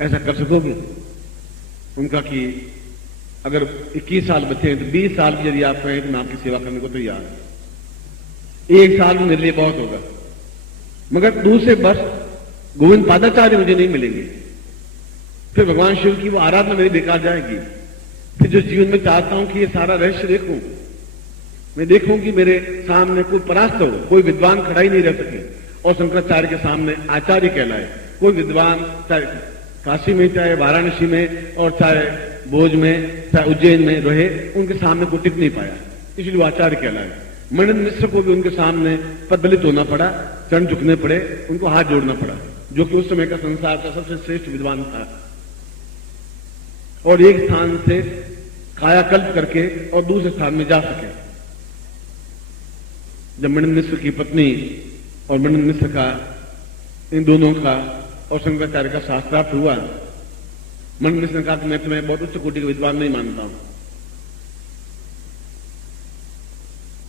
ऐसा कर सकोगे? उनका कि अगर 21 साल बचे हैं तो 20 साल भी यदि आप कहें तो मैं आपकी सेवा करने को तैयार हूं। 1 साल मेरे लिए बहुत होगा, मगर दूसरे वर्ष गोविंद पादाचार्य मुझे नहीं मिलेंगे। फिर भगवान शिव की वो आराधना मेरी बेकार जाएगी। फिर जो जीवन में चाहता हूं कि ये सारा रहस्य देखूं, मैं देखूं कि मेरे सामने कोई परास्त हो, कोई विद्वान खड़ा ही नहीं रह सके और शंकराचार्य के सामने आचार्य कहलाए। कोई विद्वान चाहे काशी में, चाहे वाराणसी में, और चाहे भोज में, चाहे उज्जैन में रहे, उनके सामने कोई टिक नहीं पाया, इसलिए वो आचार्य कहलाए। मणिन्द्र मिश्र को भी उनके सामने पददलित होना पड़ा, चरण झुकने पड़े, उनको हाथ जोड़ना पड़ा, जो कि उस समय का संसार का सबसे श्रेष्ठ विद्वान था। और एक स्थान से कायाकल्प करके और दूसरे स्थान में जा सके। जब मणिन्द्र मिश्र की पत्नी और मणिन्द्र मिश्र का, इन दोनों का और शंकराचार्य का शास्त्रार्थ हुआ, मणिन्द्र मिश्र ने कहा कि मैं तुम्हें बहुत उच्च कोटि का विद्वान नहीं मानता हूं,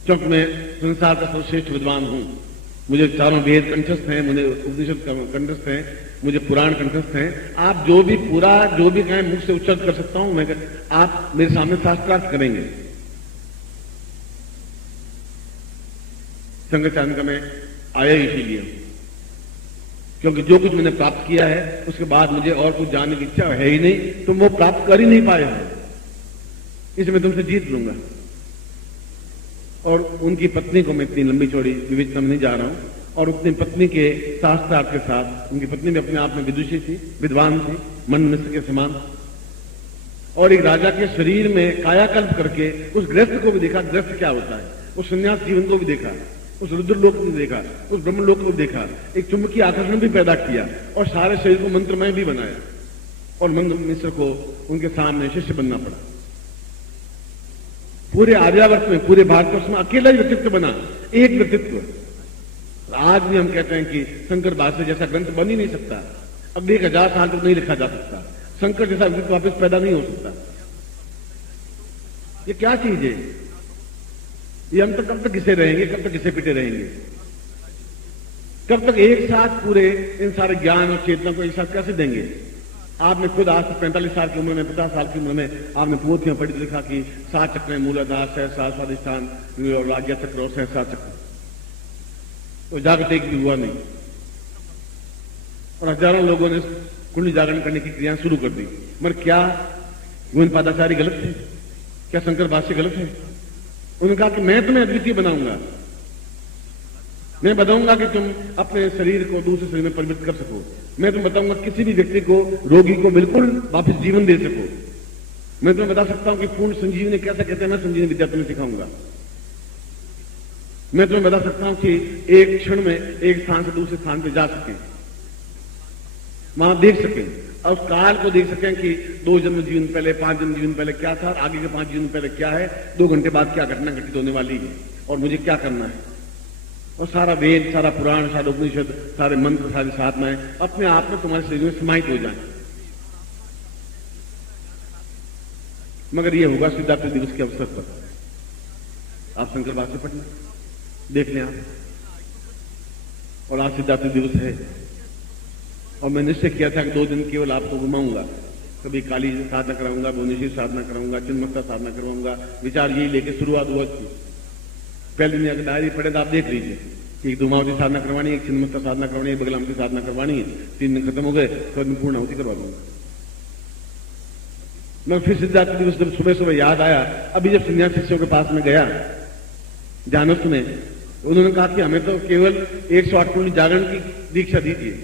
क्योंकि मैं संसार का सर्वश्रेष्ठ विद्वान हूं। मुझे चारों वेद कंठस्थ हैं, मुझे उपनिषद कंठस्थ हैं, मुझे पुराण कंठस्थ हैं। आप जो भी कहें मुझ से उच्चारण कर सकता हूं मैं, आप मेरे सामने शास्त्रार्थ करेंगे। शंकराचार्य का मैं आया इसीलिए, क्योंकि जो कुछ मैंने प्राप्त किया है उसके बाद मुझे और कुछ जानने की इच्छा है ही नहीं, तो वो प्राप्त कर ही नहीं पाए हैं, इसे मैं तुमसे जीत लूंगा। और उनकी पत्नी को मैं इतनी लंबी चौड़ी विवेचना में नहीं जा रहा हूं, और अपनी पत्नी के शास्त्रार्थ के साथ, उनकी पत्नी भी अपने आप में विदुषी थी, विद्वान थी, मणिन्द्र मिश्र के समान, और एक राजा के शरीर में कायाकल्प करके उस गृहस्थ को भी देखा, गृहस्थ क्या होता है, उस सन्यास जीवन को भी देखा, उस रुद्रलोक को भी देखा, उस ब्रह्मलोक को भी देखा, एक चुंबकीय आकर्षण भी पैदा किया और सारे शरीर को मंत्रमय भी बनाया। और मणिन्द्र मिश्र को उनके सामने शिष्य बनना पड़ा। पूरे आर्यावर्त में, पूरे भारतवर्ष में अकेला ही व्यक्तित्व बना, एक व्यक्तित्व। आज भी हम कहते हैं कि शंकर भाष्य जैसा ग्रंथ बन ही नहीं सकता, अब 1000 साल तक नहीं लिखा जा सकता, शंकर जैसा व्यक्तित्व वापस पैदा नहीं हो सकता। ये क्या चीज है? ये हम तो कब तक घिसे रहेंगे, कब तक घिसे पिटे रहेंगे? कब तक एक साथ पूरे इन सारे ज्ञान और चेतना को एक साथ कैसे देंगे? आपने खुद आज 45 साल की उम्र में, 50 साल की उम्र में आपने पोथियां पढ़ी तो लिखा कि 7 चक्र मूलाधार, सहस्रार, स्वादिष्ठान, राज्य चक्र और सहस्रार चक्र, तो जागृत एक भी हुआ नहीं। और हजारों लोगों ने कुंडली जागरण करने की क्रियाएं शुरू कर दी। मगर क्या गोविंद पादाचार्य गलत थे? क्या शंकर भाष्य गलत है? उन्होंने कहा कि मैं तुम्हें अद्वितीय बनाऊंगा, मैं बताऊंगा कि तुम अपने शरीर को दूसरे शरीर में परिवर्तित कर सको, मैं तुम्हें बताऊंगा किसी भी व्यक्ति को, रोगी को बिल्कुल वापस जीवन दे सको, मैं तुम्हें बता सकता हूं कि पूर्ण संजीवनी कैसे कहते हैं, मैं संजीवनी विद्या तुम्हें सिखाऊंगा। मैं तुम्हें बता सकता हूं कि एक क्षण में एक स्थान से दूसरे स्थान पर जा सकें, वहां देख सकें, और उस काल को देख सकें कि 2 जन्म जीवन पहले, 5 जन्म जीवन पहले क्या था, आगे के 5 जीवन पहले क्या है, 2 घंटे बाद क्या घटना घटित होने वाली है और मुझे क्या करना है। और सारा वेद, सारा पुराण, सारा उपनिषद, सारे मंत्र, सारी साधनाएं अपने आप में तुम्हारे शरीर में समाहित हो जाएं। मगर यह होगा सिद्धार्थ दिवस के अवसर पर। आप शंकर भाष्य पढ़ना, देख लें आप। और आज सिद्धार्थ दिवस है और मैं निश्चय किया था कि 2 दिन केवल आपको घुमाऊंगा, कभी काली साधना कराऊंगा, भुवनेश्वरी साधना कराऊंगा, चिन्मत्ता साधना करवाऊंगा। विचार यही लेके शुरुआत हुआ थी। पहले दिन अगर डायरी पढ़े तो आप देख लीजिए कि एक धूमावती साधना करवानी है, एक चिन्मत्ता साधना करवानी है, एक बगलामुखी साधना करवानी है। 3 दिन खत्म हो गए तो दिन पूर्ण आहुति करवा दूंगा। मैं फिर सिद्धार्थ दिवस जब सुबह सुबह याद आया, अभी जब संन्यास शिष्यों के पास में गया जानस्थ में, उन्होंने कहा कि हमें तो केवल 108 कुंडली जागरण की दीक्षा दीजिए,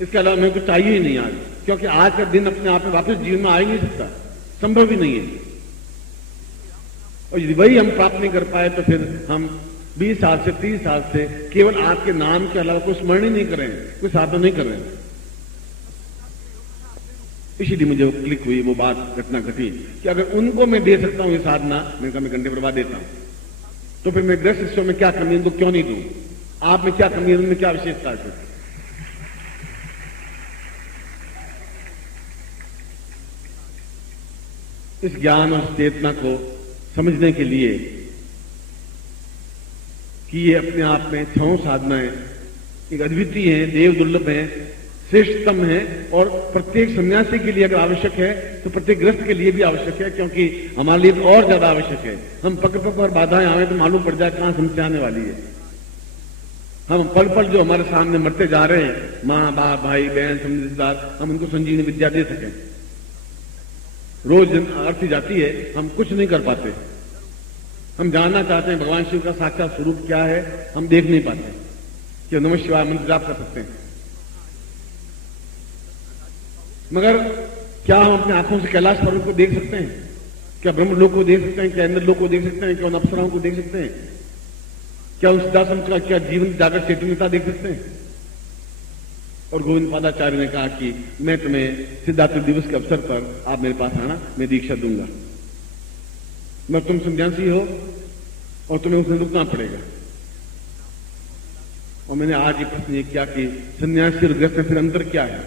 इसके अलावा हमें कुछ चाहिए ही नहीं आज, क्योंकि आज का दिन अपने आप में वापस जीवन में आ ही नहीं सकता, संभव ही नहीं है। और यदि वही हम प्राप्त नहीं कर पाए तो फिर हम 20 साल से 30 साल से केवल आपके नाम के अलावा कोई स्मरण ही नहीं कर रहे हैं, कोई साधना नहीं कर रहे हैं। इसीलिए मुझे क्लिक हुई वो बात, घटना घटी कि अगर उनको मैं दे सकता हूं ये साधना, मैं कहा मैं घंटे बर्बाद देता हूं, तो फिर मैं गृहस्थ शिष्यों में क्या कमी है उनको क्यों नहीं दूं? आप में क्या कमी है, उनमें क्या विशेषता है? इस ज्ञान और चेतना को समझने के लिए कि ये अपने आप में 6 साधनाएं एक अद्वितीय हैं, देव दुर्लभ हैं, श्रेष्ठतम है और प्रत्येक सन्यासी के लिए अगर आवश्यक है तो प्रत्येक गृहस्थ के लिए भी आवश्यक है, क्योंकि हमारे लिए तो और ज्यादा आवश्यक है। हम पग पग पर बाधाएं आवे तो मालूम पड़ जाए कहां समस्या आने वाली है। हम पल पल जो हमारे सामने मरते जा रहे हैं, माँ बाप भाई बहन समझदार, हम उनको संजीवनी विद्या दे सकें। रोज आरती जाती है, हम कुछ नहीं कर पाते। हम जानना चाहते हैं भगवान शिव का साक्षात स्वरूप क्या है, हम देख नहीं पाते कि नमः शिवाय मंत्र जाप कर सकते हैं, मगर क्या हम अपनी आंखों से कैलाश पर्वत को देख सकते हैं? क्या ब्रह्म लोक को देख सकते हैं? क्या इंद्र लोक को देख सकते हैं? क्या उन अप्सराओं को देख सकते हैं? क्या उन सिद्धाश्रम का क्या जीवन जागर चैतन्यता देख सकते हैं? और गोविंद पादाचार्य ने कहा कि मैं तुम्हें सिद्धार्थ दिवस के अवसर पर आप मेरे पास आना, मैं दीक्षा दूंगा। मैं तुम सन्यासी हो और तुम्हें उसमें रुकना पड़ेगा। और मैंने आज ये प्रश्न ये किया कि सन्यासी और गृहस्थ में फिर अंतर क्या है?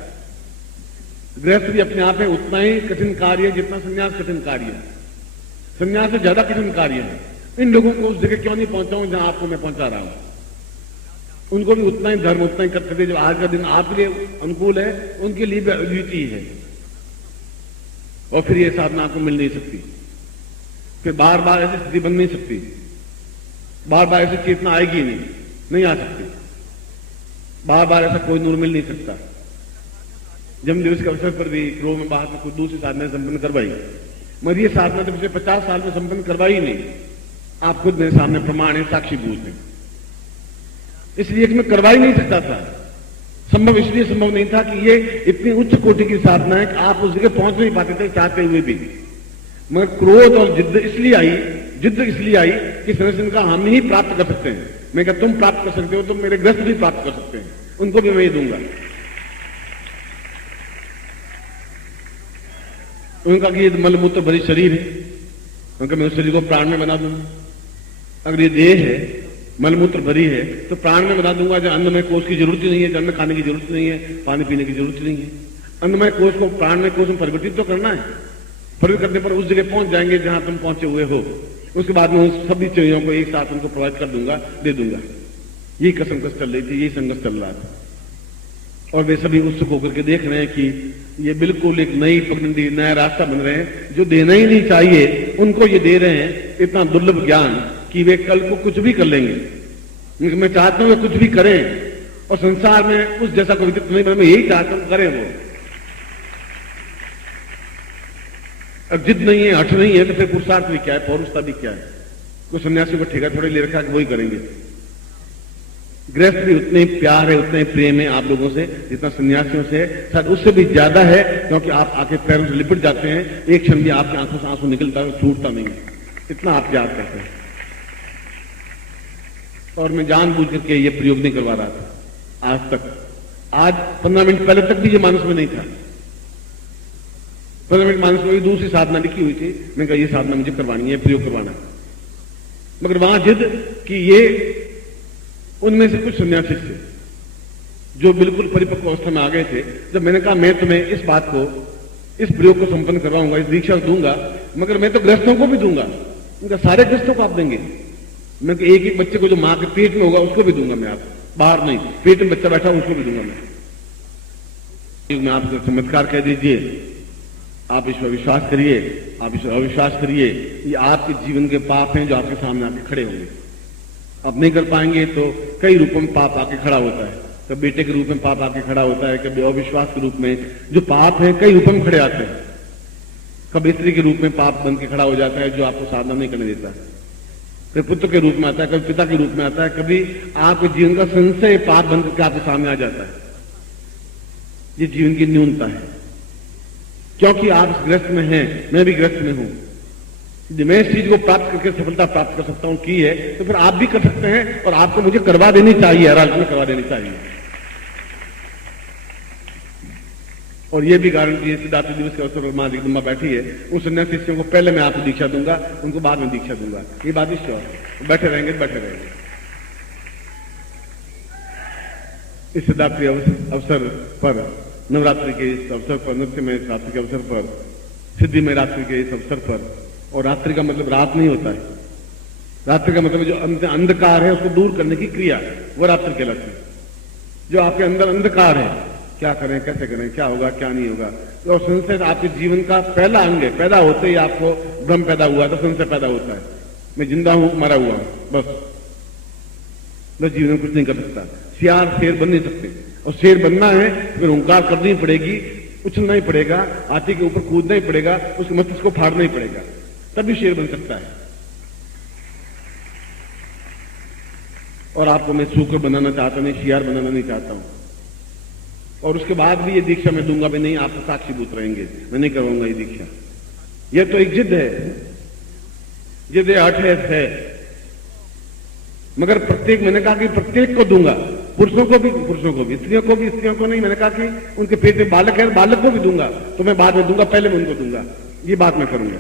गृहस्थ भी अपने आप में उतना ही कठिन कार्य है जितना सन्यास कठिन कार्य है। सन्यास से ज्यादा कठिन कार्य है। इन लोगों को उस जगह क्यों नहीं पहुंचाऊं जहां आपको मैं पहुंचा रहा हूं। उनको भी उतना ही धर्म उतना ही कर्तव्य जो आज का दिन आपके लिए अनुकूल है उनके लिए भी अद्वितीय है। और फिर ये साधना आपको मिल नहीं सकती, फिर बार बार ऐसी स्थिति बन नहीं सकती, बार बार ऐसी चेतना आएगी नहीं आ सकती, बार बार ऐसा कोई नूर मिल नहीं सकता। जन्म दिवस के अवसर पर भी क्रोह में बाहर में कोई दूसरी साधना संपन्न करवाई, मगर ये साधना तो पिछले 50 साल में संपन्न करवाई नहीं। आप खुद मेरे सामने प्रमाण है, साक्षीभूत है। इसलिए मैं करवा ही नहीं सकता था। संभव इसलिए संभव नहीं था कि ये इतनी उच्च कोटि की साधना है कि आप उस जगह पहुंच नहीं पाते थे चाहते हुए भी। मगर क्रोध और जिद्द इसलिए आई कि संरक्षण का हम ही प्राप्त कर सकते हैं। मैं कहा तुम प्राप्त कर सकते हो तो मेरे ग्रस्त भी प्राप्त कर सकते हैं, उनको भी मैं ही दूंगा। उनका कि ये मलमूत्र भरी शरीर है, उनका मैं उस शरीर को प्राण में बना दूंगा। अगर ये देह है मलमूत्र भरी है तो प्राण में बना दूंगा। जब अन्नमय कोष की जरूरत ही नहीं है, अन्न खाने की जरूरत नहीं है, पानी पीने की जरूरत नहीं है, अन्नमय कोष को प्राणमय कोष में परिवर्तित तो करना है। परिवर्तित करने पर उस जगह पहुंच जाएंगे जहां तुम पहुंचे हुए हो। उसके बाद में उन सभी चीजों को एक साथ उनको प्रोवाइड कर दूंगा, दे दूंगा। यही कसमकस चल रही थी, यही संघर्ष चल रहा था। और वे सभी उत्सुक होकर के देख रहे हैं कि ये बिल्कुल एक नई पगडंडी, नया रास्ता बन रहे हैं। जो देना ही नहीं चाहिए उनको ये दे रहे हैं इतना दुर्लभ ज्ञान कि वे कल को कुछ भी कर लेंगे। मैं चाहता हूं वे कुछ भी करें और संसार में उस जैसा कोई व्यक्तित्व नहीं बने। मैं यही चाहता हूं करें वो। अब जिद नहीं है, हठ नहीं है तो फिर पुरुषार्थ भी क्या है, पौरुषता भी क्या है? कोई सन्यासी को ठेका थोड़े ले रखा कि वही करेंगे। गृहस्थ भी उतने प्यार है, उतने प्रेम है आप लोगों से जितना सन्यासियों से है, शायद उससे भी ज्यादा है, क्योंकि आप आके पैरों से लिपट जाते हैं। एक क्षण भी आपकी आंखों से आंसू निकलता है, छूटता नहीं है, इतना आप याद करते हैं। और मैं जानबूझ करके ये प्रयोग नहीं करवा रहा था आज तक। आज 15 मिनट पहले तक भी ये मानस में नहीं था। 15 मिनट मानस में दूसरी साधना लिखी हुई थी। मैंने कहा ये साधना मुझे करवानी है, प्रयोग करवाना है। मगर वहां जिद कि ये उनमें से कुछ सन्यासी थे जो बिल्कुल परिपक्व अवस्था में आ गए थे। जब मैंने कहा मैं तुम्हें इस बात को, इस प्रयोग को संपन्न करवाऊंगा, इस दीक्षा दूंगा, मगर मैं तो गृहस्थों को भी दूंगा। उनका सारे गृहस्थों को आप देंगे। मैं एक एक बच्चे को जो मां के पेट में होगा उसको भी दूंगा मैं, आप बाहर नहीं, पेट में बच्चा बैठा उसको भी दूंगा मैं। आप चमत्कार कह दीजिए, आप इस पर विश्वास करिए, आप इस पर अविश्वास करिए। ये आपके जीवन के पाप हैं जो आपके सामने आके खड़े होंगे। आप नहीं कर पाएंगे तो कई रूपों में पाप आके खड़ा होता है। कभी बेटे के रूप में पाप आके खड़ा होता है, कभी अविश्वास के रूप में जो पाप है कई रूपों में खड़े आते हैं। कभी स्त्री के रूप में पाप बन के खड़ा हो जाता है जो आपको साधना नहीं करने देता है। कभी पुत्र के रूप में आता है, कभी पिता के रूप में आता है, कभी आपके जीवन का संशय पाप बन करके आपके सामने आ जाता है। ये जीवन की न्यूनता है, क्योंकि आप गृहस्थ में हैं, मैं भी गृहस्थ में हूं। यदि मैं इस चीज को प्राप्त करके सफलता प्राप्त कर सकता हूं की है तो फिर आप भी कर सकते हैं और आपको मुझे करवा देनी चाहिए, हर हाल में करवा देनी चाहिए। और ये भी गारंटी है, सिद्धार्थ दिवस के अवसर पर मां जगदम्बा बैठी है, उन सन्यासी शिष्यों को पहले मैं आपको दीक्षा दूंगा, उनको बाद में दीक्षा दूंगा। ये बात निश्चय है। बैठे रहेंगे, बैठे रहेंगे। इस सिद्धार्थ अवसर पर, नवरात्रि के इस अवसर पर, नृत्य में रात्रि के अवसर पर, सिद्धि में रात्रि के इस अवसर पर, और रात्रि का मतलब रात नहीं होता है। रात्रि का मतलब जो अंधकार है उसको दूर करने की क्रिया, वो रात्रि कहलाती है। जो आपके अंदर अंधकार है क्या करें, कैसे करें, क्या होगा, क्या नहीं होगा। तो संशय आपके जीवन का पहला अंग है। पैदा होते ही आपको भ्रम पैदा हुआ तो संशय पैदा होता है, मैं जिंदा हूं, मरा हुआ हूं, बस जीवन में कुछ नहीं कर सकता। सियार शेर बन नहीं सकते, और शेर बनना है फिर हुंकार करनी पड़ेगी, उछलना ही पड़ेगा, हाथी के ऊपर कूदना ही पड़ेगा, उसके मस्तिष्क को फाड़ना ही पड़ेगा, तभी शेर बन सकता है। और आपको मैं शूकर बनाना चाहता नहीं, शियार बनाना नहीं चाहता हूं। और उसके बाद भी ये दीक्षा मैं दूंगा भी नहीं, आप साक्षीभूत रहेंगे, मैं नहीं करूंगा ये दीक्षा। ये तो एक जिद है, जिद हठ है, मगर प्रत्येक, मैंने कहा कि प्रत्येक को दूंगा, पुरुषों को भी, स्त्रियों को भी, स्त्रियों को नहीं। मैंने कहा कि उनके पेट में बालक है, बालक को भी दूंगा, तो मैं बाद में दूंगा, पहले मैं उनको दूंगा, ये बात मैं करूंगा।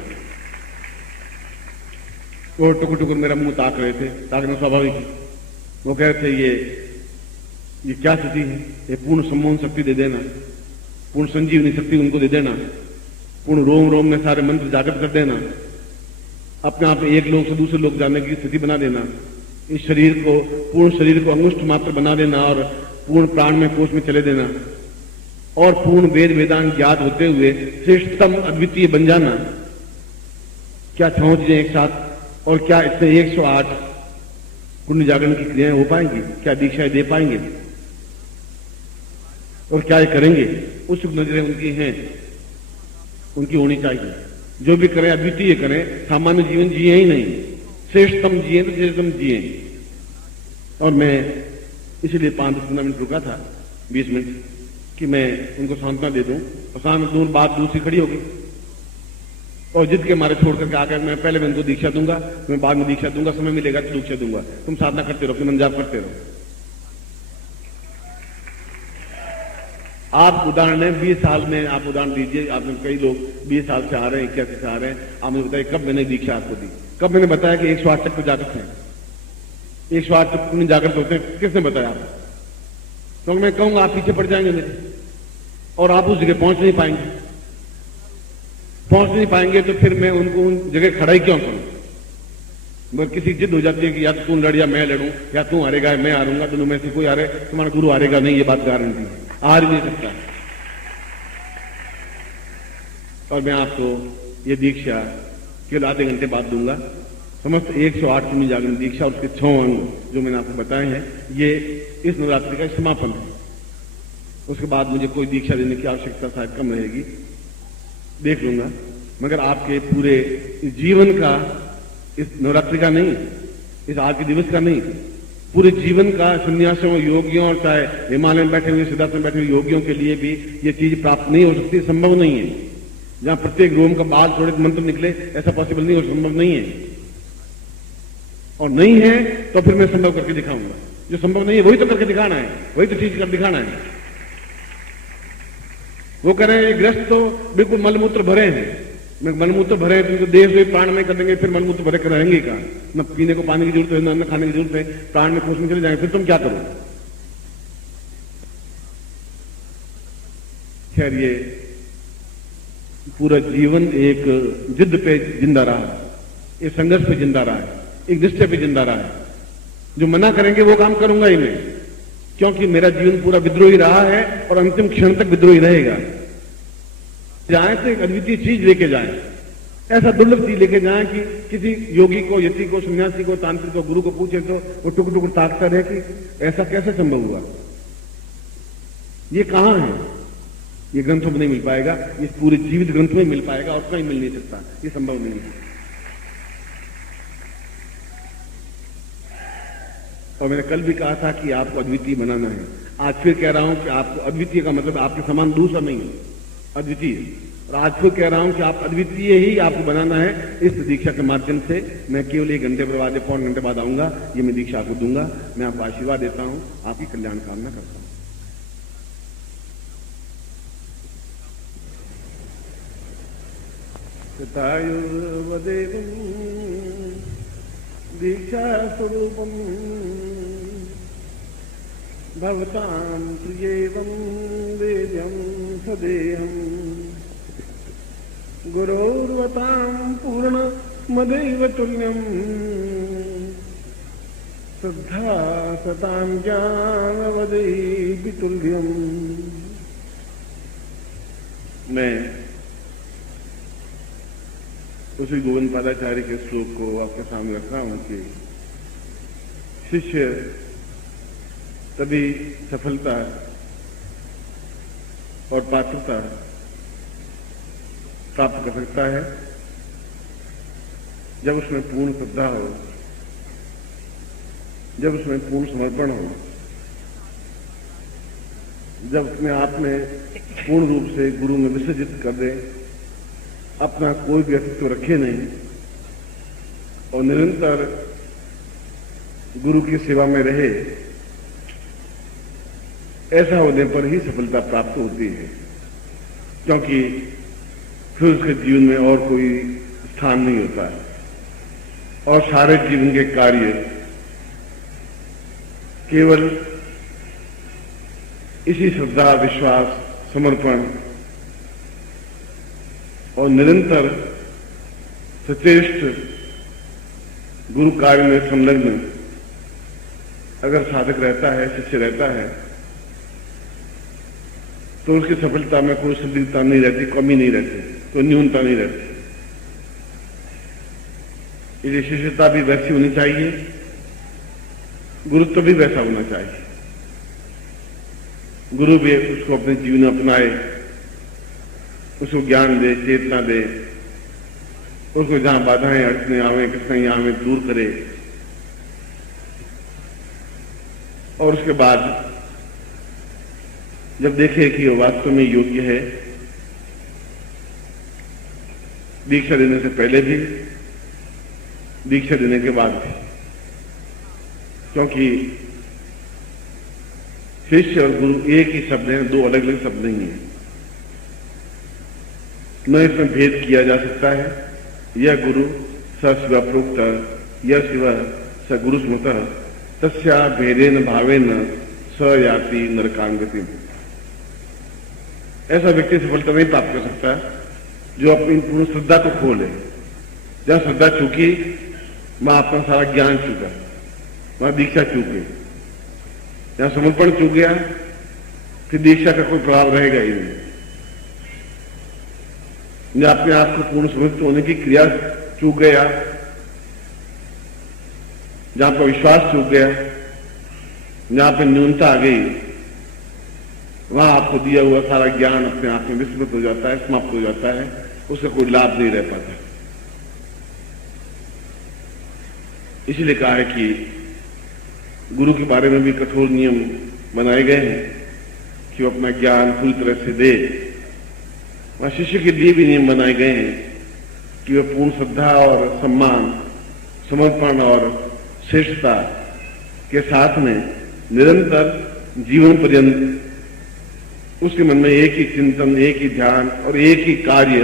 वो टुकुर टुकुर मेरा मुंह ताक रहे थे, ताकना स्वाभाविक। वो कह रहे थे ये क्या स्थिति है, ये पूर्ण सम्मोहन शक्ति दे देना, पूर्ण संजीवनी शक्ति उनको दे देना, पूर्ण रोम रोम में सारे मंत्र जागृत कर देना, अपने आप एक लोग से दूसरे लोग जाने की स्थिति बना देना, इस शरीर को, पूर्ण शरीर को अंगुष्ठ मात्र बना देना और पूर्ण प्राण में कोष में चले देना, और पूर्ण वेद वेदांत ज्ञात होते हुए श्रेष्ठतम अद्वितीय बन जाना। क्या छह चीजें एक साथ, और क्या इतने 108 पुण्य जागरण की क्रियाएं हो पाएंगी? क्या दीक्षाएं दे पाएंगे? और क्या ये करेंगे? उस नजरें उनकी हैं, उनकी होनी चाहिए। जो भी करें अद्वितीय करें, सामान्य जीवन जिए ही नहीं, श्रेष्ठतम जिए तो श्रेष्ठतम जिए। और मैं इसलिए 5-15 मिनट रुका था, 20 मिनट, कि मैं उनको सांत्वना दे दूं, और सामने दूर बात दूसरी खड़ी होगी, और जिद के मारे छोड़ करके आकर मैं पहले मैं उनको दीक्षा दूंगा, मैं बाद में दीक्षा दूंगा, समय मिलेगा तो दीक्षा दूंगा, तुम साधना करते रहो, अपने मन जाप करते रहो। आप उदाहरण है, 20 साल में आप उदाहरण दीजिए, आपने कई लोग 20 साल से आ रहे हैं, 81 से आ रहे हैं, आपने बताया कब मैंने दीक्षा आपको दी, कब मैंने बताया कि 108 तक तो जागृत है, 108 तक पुण्य जागृत होते हैं, किसने बताया आपको? तो मैं कहूंगा आप पीछे पड़ जाएंगे मेरे, और आप उस जगह पहुंच नहीं पाएंगे, तो फिर मैं उनको उन जगह खड़ा ही क्यों करूं? मगर किसी जिद हो जाती है कि या तो तू लड़ या मैं लड़ूं, या तू हारेगा मैं हारूंगा, दोनों में से कोई हारे, तुम्हारा गुरु हारेगा नहीं, ये बात गारंटी है, हार नहीं सकता। और मैं आपको ये दीक्षा केवल आधे घंटे बाद दूंगा, समस्त 108 पुण्य जागरण दीक्षा, उसके 6 अंग जो मैंने आपको बताए हैं, ये इस नवरात्रि का समापन है। उसके बाद मुझे कोई दीक्षा देने की आवश्यकता शायद कम रहेगी, देख लूंगा। मगर आपके पूरे इस जीवन का, इस नवरात्रि का नहीं, इस आज के दिवस का नहीं, पूरे जीवन का सन्यासियों, योगियों, और चाहे हिमालय में बैठे हुए, सिद्धार्थ में बैठे हुए योगियों के लिए भी ये चीज प्राप्त नहीं हो सकती, संभव नहीं है। जहां प्रत्येक रोम का बाल थोड़े मंत्र निकले, ऐसा पॉसिबल नहीं हो, संभव नहीं है। और नहीं है तो फिर मैं संभव करके दिखाऊंगा। जो संभव नहीं है वही तो करके दिखाना है, वही तो चीज कर दिखाना है। वो कह रहे हैं ग्रस्त तो बिल्कुल मलमूत्र भरे हैं, मलमूत्र भरे हैं, तो देह से प्राण में कर देंगे, फिर मलमूत्र भरे कर रहेंगे कहां? न पीने को पानी की जरूरत है, न खाने की जरूरत है, प्राण में कोष में चले जाएंगे, फिर तुम क्या करो? खैर, ये पूरा जीवन एक जिद पे जिंदा रहा, एक संघर्ष पे जिंदा रहा है, एक निश्चय पे जिंदा रहा है। जो मना करेंगे वो काम करूंगा ही मैं, क्योंकि मेरा जीवन पूरा विद्रोही रहा है और अंतिम क्षण तक विद्रोही रहेगा। जाए तो एक अद्वितीय चीज लेके जाए, ऐसा दुर्लभ चीज लेके जाए कि किसी योगी को, यति को, सन्यासी को, तांत्रिक को, गुरु को पूछे तो वो टुक टुक ताकता रहे कि ऐसा कैसे संभव हुआ, ये कहां है? ये ग्रंथों में नहीं मिल पाएगा, इस पूरे जीवित ग्रंथ में मिल पाएगा, और कहीं मिल नहीं सकता, ये संभव नहीं है। और मैंने कल भी कहा था कि आपको अद्वितीय बनाना है, आज फिर कह रहा हूं कि आपको अद्वितीय का मतलब आपके समान दूसरा नहीं है, अद्वितीय। और आज फिर कह रहा हूं कि आप अद्वितीय ही आपको बनाना है। इस दीक्षा के माध्यम से मैं केवल 1 घंटे बाद या 1.25 घंटे बाद आऊंगा, ये मैं दीक्षा आपको दूंगा। मैं आपको आशीर्वाद देता हूं, आपकी कल्याण कामना करता हूं। दीक्षा स्वरूपम भवतां प्रियेदं वेद्यं सदेहम् गुरोर्वतां पूर्णमदैव तुल्यम् श्रद्धा सतां ज्ञानवदैः तुल्यम् मैं उसी गोविंद पादाचार्य के श्लोक को आपके सामने रखा हूं कि शिष्य तभी सफलता और पात्रता प्राप्त कर सकता है जब उसमें पूर्ण श्रद्धा हो, जब उसमें पूर्ण समर्पण हो, जब अपने आप में पूर्ण रूप से गुरु में विसर्जित कर दे, अपना कोई भी व्यक्तित्व रखे नहीं और निरंतर गुरु की सेवा में रहे। ऐसा होने पर ही सफलता प्राप्त होती है, क्योंकि फिर उसके जीवन में और कोई स्थान नहीं होता है और सारे जीवन के कार्य केवल इसी श्रद्धा, विश्वास, समर्पण और निरंतर सचेष्ट गुरु कार्य में संलग्न अगर साधक रहता है, शिष्य रहता है, तो उसकी सफलता में कोई संदिग्धता नहीं रहती, कमी नहीं रहती, कोई न्यूनता नहीं रहती। इसलिए शिष्यता भी वैसी होनी चाहिए, गुरुत्व भी वैसा होना चाहिए। गुरु भी उसको अपने जीवन में अपनाए, उसको ज्ञान दे, चेतना दे, उसको जहां बाधाएं अड़चने आवे, कठिनाइयां आवे, दूर करे और उसके बाद जब देखे कि वो वास्तव में योग्य है, दीक्षा देने से पहले भी, दीक्षा देने के बाद भी, क्योंकि शिष्य और गुरु एक ही शब्द है, दो अलग अलग शब्द नहीं है। न इसमें भेद किया जा सकता है। यह गुरु स शिव प्रोक्त, यह शिव स गुरु स्मृतः, तस्या भेदेन भावेन स याति नरकांगति। ऐसा व्यक्ति सफलता नहीं प्राप्त कर सकता जो अपनी पूर्ण श्रद्धा को खोले। जहां श्रद्धा चूकी, वहां अपना सारा ज्ञान चूका, वहां दीक्षा चूके। जहां समर्पण चूक गया, फिर दीक्षा का कोई प्रभाव रहेगा ही नहीं। जहां अपने आप को पूर्ण समर्पित होने की क्रिया चूक गया, जहां पर विश्वास चूक गया, जहां पर न्यूनता आ गई, वहां आपको दिया हुआ सारा ज्ञान अपने आप में विस्मृत हो जाता है, समाप्त हो जाता है, उसका कोई लाभ नहीं रह पाता। इसलिए कहा है कि गुरु के बारे में भी कठोर नियम बनाए गए हैं कि वो अपना ज्ञान पूरी तरह से दे। वहां शिष्य के लिए भी नियम बनाए गए हैं कि वह पूर्ण श्रद्धा और सम्मान, समर्पण और श्रेष्ठता के साथ में निरंतर जीवन पर्यंत उसके मन में एक ही चिंतन, एक ही ध्यान और एक ही कार्य,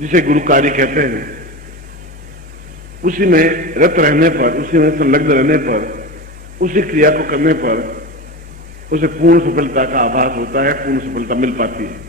जिसे गुरु कार्य कहते हैं, उसी में रत रहने पर, उसी में संलग्न रहने पर, उसी क्रिया को करने पर उसे पूर्ण सफलता का आभास होता है, पूर्ण सफलता मिल पाती है।